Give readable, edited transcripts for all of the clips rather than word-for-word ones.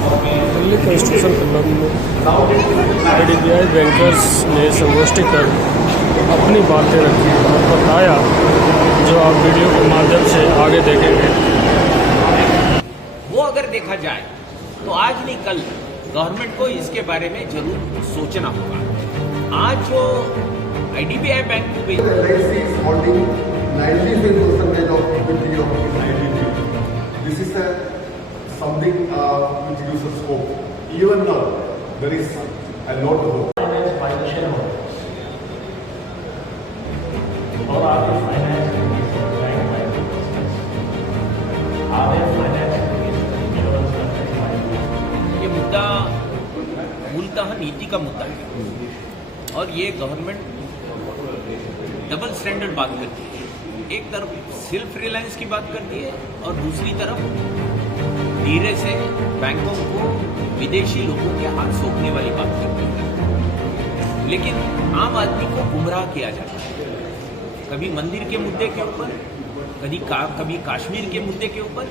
Delhi construction club में IDBI bankers ने संगोष्ठी कर अपनी बातें रखी और बताया, जो आप वीडियो के माध्यम से आगे देखेंगे। वो अगर देखा जाए तो आज नहीं कल गवर्नमेंट को इसके बारे में जरूर सोचना होगा। आज जो IDBI bank something which gives us hope. Even now, there is a lot of hope. और आपके फाइनेंस ये मुद्दा मूलतः नीति का मुद्दा है और ये गवर्नमेंट डबल स्टैंडर्ड बात करती है। एक तरफ सेल्फ रिलायंस की बात करती है और दूसरी तरफ धीरे से बैंकों को विदेशी लोगों के हाथ सौंपने वाली बात करती है। लेकिन आम आदमी को गुमराह किया जाता है, कभी मंदिर के मुद्दे के ऊपर, कभी कश्मीर के मुद्दे के ऊपर,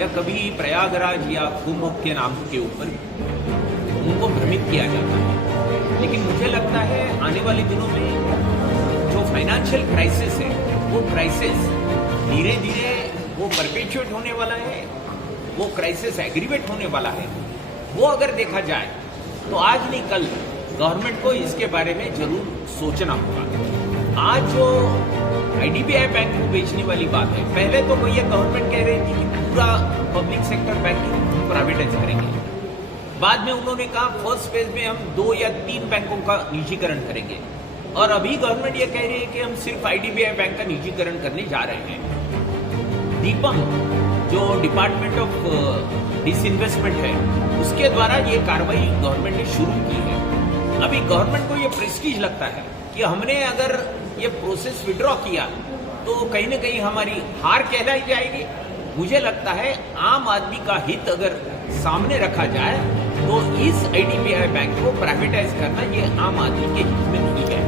या कभी प्रयागराज या कुंभ के नाम के ऊपर उनको भ्रमित किया जाता है। लेकिन मुझे लगता है आने वाले दिनों में जो फाइनेंशियल क्राइसिस है, वो क्राइसिस धीरे धीरे वो परपेचुएट होने वाला है, वो क्राइसिस एग्रीवेट होने वाला है। वो अगर देखा जाए तो आज नहीं कल गवर्नमेंट को इसके बारे में जरूर सोचना होगा। आज जो IDBI बैंक को बेचने वाली बात है, पहले तो भैया गवर्नमेंट कह रही थी कि पूरा पब्लिक सेक्टर बैंकिंग प्राइवेटाइज करेंगे। बाद में उन्होंने कहा फर्स्ट फेज में हम 2 या 3 बैंकों का निजीकरण करेंगे, और अभी गवर्नमेंट ये कह रही है कि हम सिर्फ IDBI बैंक का निजीकरण करने जा रहे हैं। दीपम जो डिपार्टमेंट ऑफ डिसइन्वेस्टमेंट है, उसके द्वारा ये कार्रवाई गवर्नमेंट ने शुरू की है। अभी गवर्नमेंट को ये प्रेस्टीज लगता है कि हमने अगर ये प्रोसेस विड्रॉ किया तो कहीं ना कहीं हमारी हार कहलाई जाएगी। मुझे लगता है आम आदमी का हित अगर सामने रखा जाए तो इस IDBI बैंक को प्राइवेटाइज करना ये आम आदमी के हित में नहीं है।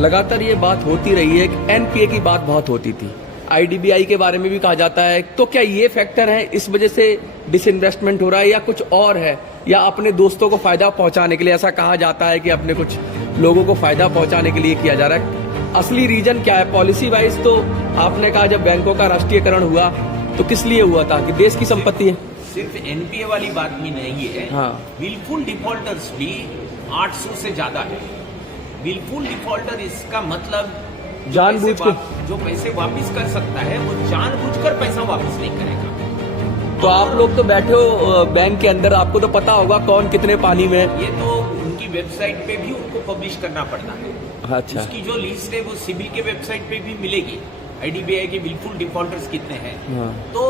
लगातार ये बात होती रही है कि NPA की बात बहुत होती थी, IDBI के बारे में भी कहा जाता है। तो क्या ये फैक्टर है, इस वजह से डिसइन्वेस्टमेंट हो रहा है, या कुछ और है, या अपने दोस्तों को फायदा पहुंचाने के लिए? ऐसा कहा जाता है कि अपने कुछ लोगों को फायदा पहुंचाने के लिए किया जा रहा है। असली रीजन क्या है? पॉलिसी वाइज तो आपने कहा जब बैंकों का राष्ट्रीयकरण हुआ तो किस लिए हुआ था कि देश की संपत्ति है। सिर्फ NPA वाली बात भी नहीं है। हाँ। विलफुल डिफॉल्टर्स भी 800 से ज्यादा है। विलफुल डिफॉल्टर इसका मतलब जानबूझ के जो पैसे वापस कर सकता है वो जानबूझकर पैसा वापस नहीं करेगा। तो आप लोग तो बैठे हो बैंक के अंदर, आपको तो पता होगा कौन कितने पानी में। ये तो उनकी वेबसाइट पे भी उनको पब्लिश करना पड़ता है। अच्छा। उसकी जो लिस्ट है वो सिबिल के वेबसाइट पे भी मिलेगी, IDBI के विलफुल डिफॉल्टर्स कितने हैं। हाँ। तो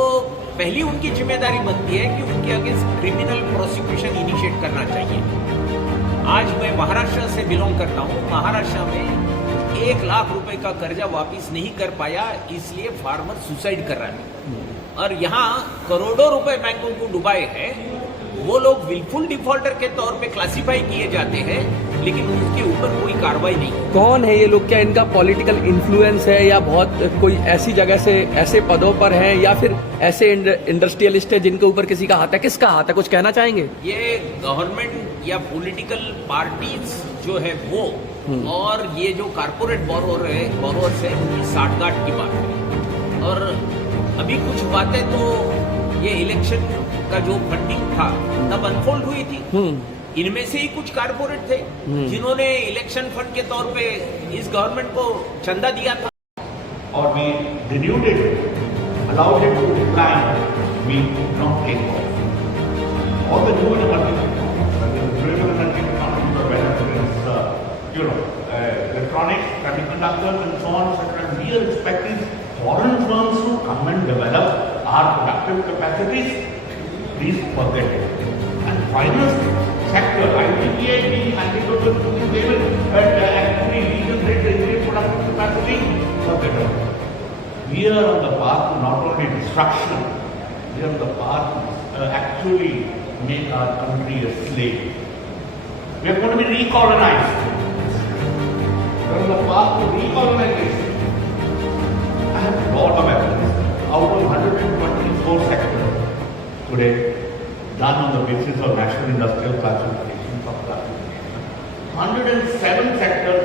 पहली उनकी जिम्मेदारी बनती है कि उनके अगेंस्ट क्रिमिनल प्रोसिक्यूशन इनिशिएट करना चाहिए। आज मैं महाराष्ट्र से बिलोंग करता हूँ। महाराष्ट्र में 1 लाख रुपए का कर्जा वापस नहीं कर पाया, इसलिए फार्मर सुसाइड कर रहा है। और यहाँ करोड़ों रुपए बैंकों को डुबाए हैं। वो लोग विलफुल डिफॉल्टर के तौर पे क्लासिफाई किए जाते हैं, लेकिन उनके ऊपर कोई कार्रवाई नहीं। कौन है ये लोग? क्या इनका पॉलिटिकल इन्फ्लुएंस है, या बहुत कोई ऐसी जगह से ऐसे पदों पर हैं, या फिर ऐसे इंडस्ट्रियलिस्ट है जिनके ऊपर किसी का हाथ है? किसका हाथ है, कुछ कहना चाहेंगे? ये गवर्नमेंट या पॉलिटिकल पार्टीज जो है वो, और ये जो कारपोरेट बोरोअर्स है उनकी साठगांठ की बात है। और अभी कुछ बातें तो ये इलेक्शन का जो फंडिंग था तब अनफोल्ड हुई थी। इनमें से ही कुछ कारपोरेट थे जिन्होंने इलेक्शन फंड के तौर पे इस गवर्नमेंट को चंदा दिया था। और we renewed it, allowed it to decline, we could not take off. All the new and emerging electronics, semiconductors and so on, etc. We are expecting foreign firms to come and develop our productive capacities. Please forget it. And finance sector, IDBI being antidote to the table, but actually regenerate productive capacity, forget it. We are on the path to not only destruction, we are on the path to actually make our country a slave. We are going to be recolonized. We are on the path to recolonization. I have a lot of evidence. Out of 124 sectors today, done on the basis of national industrial classification of classification. 107 sectors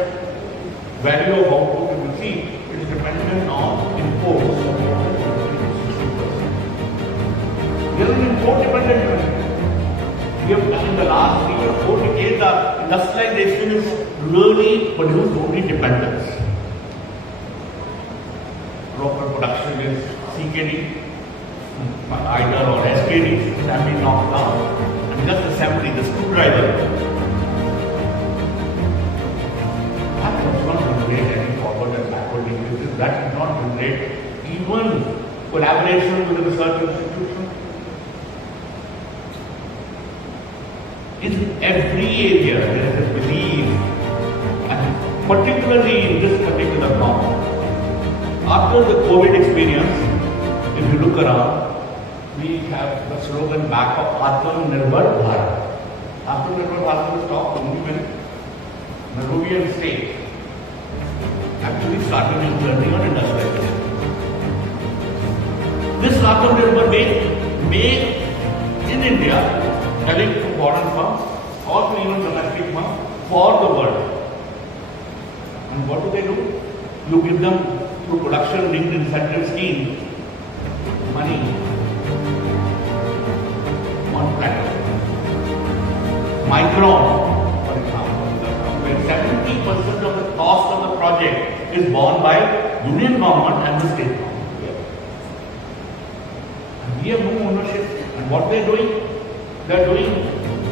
value of output you will see it is dependent on imports. We are an import dependent country. We have in the last 3 or 4 decades our industrialization is really produced only dependence. Proper production is CKD, either or SKD, that been knocked down. And just assembly, the screwdriver. That does not generate any forward and backward linkages. That does not generate even collaboration with the research institution. In every area there is a belief, and particularly in this particular norm. After the COVID experience, if you look around, we have the slogan back of Atmanirbhar Bharat. Atmanirbhar Bharat was stopped only when Nehruvian state actually started its journey on industrialization. This Atmanirbhar made in India, selling to foreign firms or to even domestic firms for the world. And what do? You give them through production linked incentive scheme money on platinum. Micron, for example, where 70% of the cost of the project is borne by union government and the state government. And we have no ownership. And what they are doing? They are doing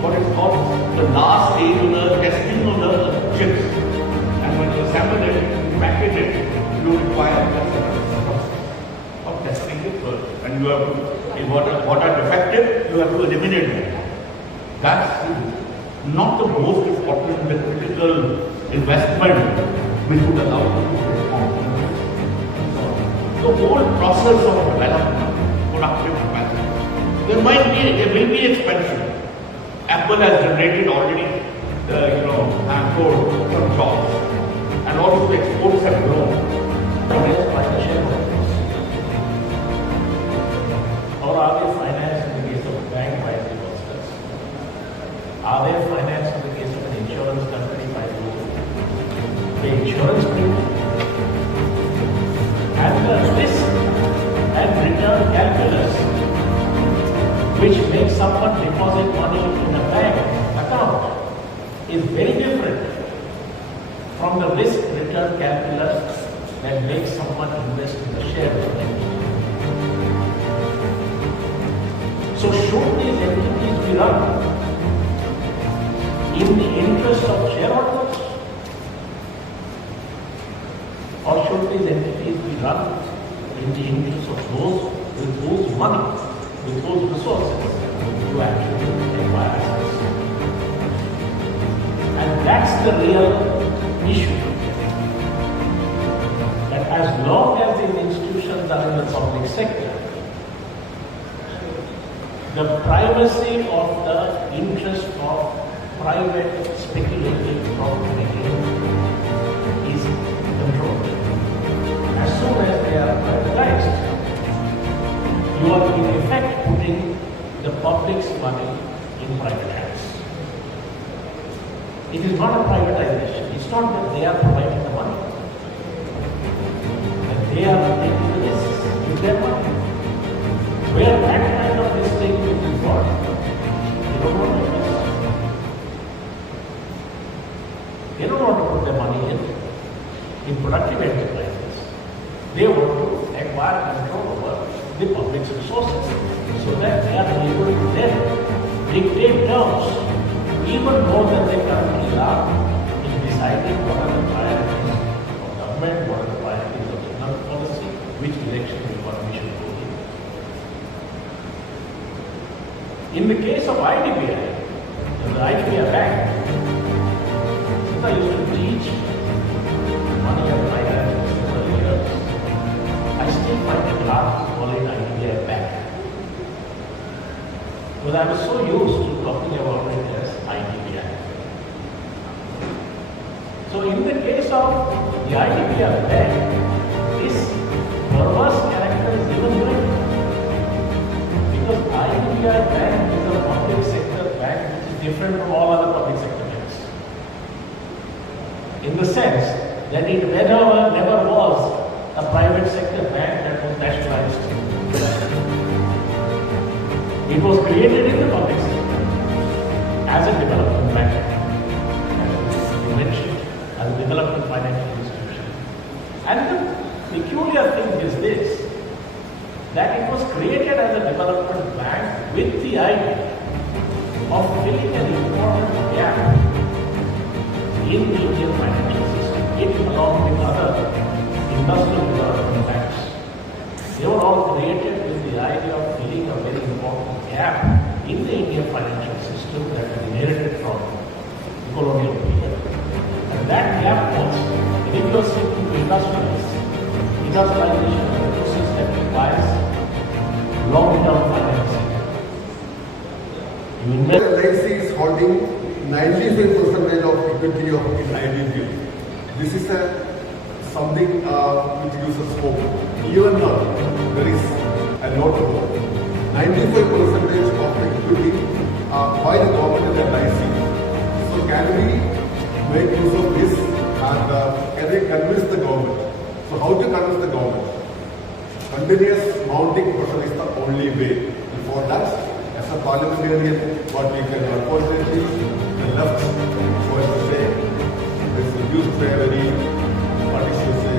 what is called the last stage of the testing of the chips. And when you assemble it, you package it, you require of testing it first. And you have to, what are defective, you have to eliminate them. That's not the most important, the critical investment which would allow you to perform. The whole process of development, productive capacity. There will be expansion. Apple has generated already handful some jobs, and also the exports have grown. Or are they financed in the case of a bank by the investors? Are they financed in the case of an insurance company by the insurance premium? And the risk and return calculus, which makes someone deposit money in a bank account, is very different from the risk return calculus that makes someone invest in the share of the entity. So should these entities be run in the interest of shareholders, or should these entities be run in the interest of those with whose money, with those resources to actually acquire assets? And that's the real issue. That as long as these institutions are in the public sector, the privacy of the interest of private speculative profit making is controlled. As soon as they are privatized, you are in effect putting the public's money in private hands. It is not a privatization. It's not that they are providing the money. And they are taking the risks with their money. Where that kind of risk taking is involved, they don't want to invest. They don't want to put their money in productive enterprises. They want to acquire control over the public's resources so that they are able to then dictate terms even more than they currently are in deciding what are the priorities of government, what are the priorities of economic policy, which direction the economy should go in. In the case of IDBI, in the IDBI Bank, since I used to teach money and finance for several years, I still find it hard to call it IDBI Bank. Because I was so used to talking about it as IDBI. So in the case of the IDBI Bank, this perverse character is even greater. Because IDBI Bank is a different from all other public sector banks. In the sense that it never was a private sector bank that was nationalized. It was created in the public sector as a development bank, as you mentioned, as a development financial institution. And the peculiar thing is this, that it was created as a development bank with the idea of filling an important gap in the Indian financial system, it along with other industrial development banks. They were all created with the idea of filling a very important gap in the Indian financial system that was inherited from the colonial period. And that gap was, if you are seeking to industrialize, industrialization is a process that requires long-term financing. You invest. LIC is holding 95% of equity of IDBI. This is something which gives us hope. Even now, there is a lot of hope. 95% of equity by the government and LIC. So can we make use of this and can we convince the government? So how to convince the government? Continuous mounting pressure is the only way. For that, as a parliamentarian, what we can unfortunately, the left, so as to say, is used to a very, what is to say,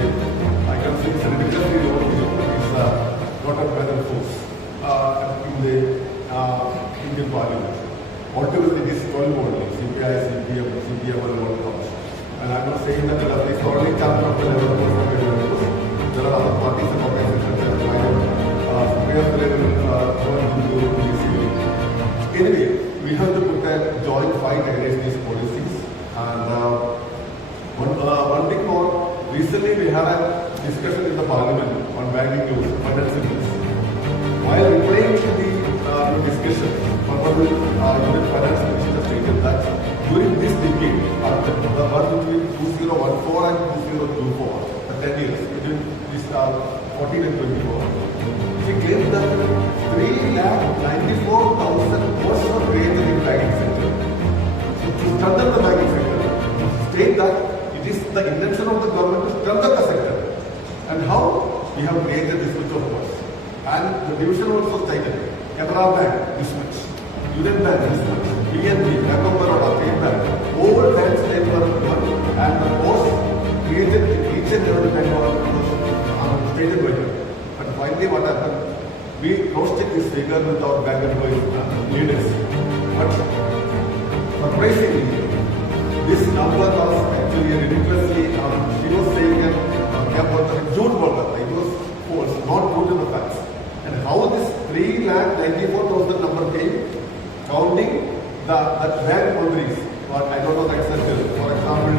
I can say it's a ridiculously low issue, but it's not a present force in the Indian parliament. Whatever it is, 12 only, CPI, CPM, and what comes. And I'm not saying that the left is only chapter of the 11%. There are other parties and organizations that are trying Anyway, we have to put a joint fight against these policies. And one thing more, recently we had a discussion in the parliament on banking rules, financing rules. While replying to the discussion, Honorable Union Finance Minister stated that during this decade, the one between 2014 and 2024, the 10 years, between this 14 and 24, she claimed that 3,94,000 posts were created in banking sector. So to strengthen the banking sector, state that it is the intention of the government to strengthen the sector. And how? We have created this much of posts. And the division also stated, Canara Bank, this much. Union Bank, this much. PNB, Bank of Baroda, State Bank. All banks they were one. And the posts created each and every bank was stated by them. But finally what happened? We cross-checked this figure with our bank employees leaders. But surprisingly, this number was actually ridiculously, she was saying June worker. It was false, not true to the facts. And how this 3,94,000 number came, counting that bank boundaries, or I don't know the exact term. For example,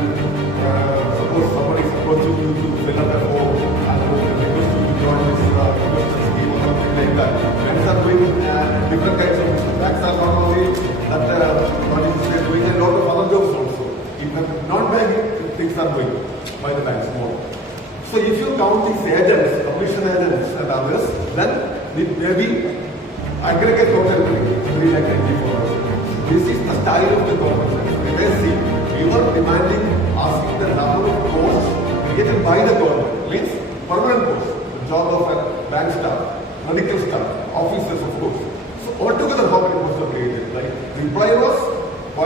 suppose somebody is supposed to fill up a form and request to join this investment scheme or something like that. Banks are doing different kinds of business. Banks are not only that they are doing a lot of other jobs also. Even non-banking things are doing by the banks more. So if you count these agents, commission agents and others, then it may be aggregate total 3,94,000. This is the style of the government. You may see, we were demanding, asking the number of posts created by the government, means permanent posts, the job of a bank staff, medical staff, officers of course. So altogether how many posts are created? Like the reply was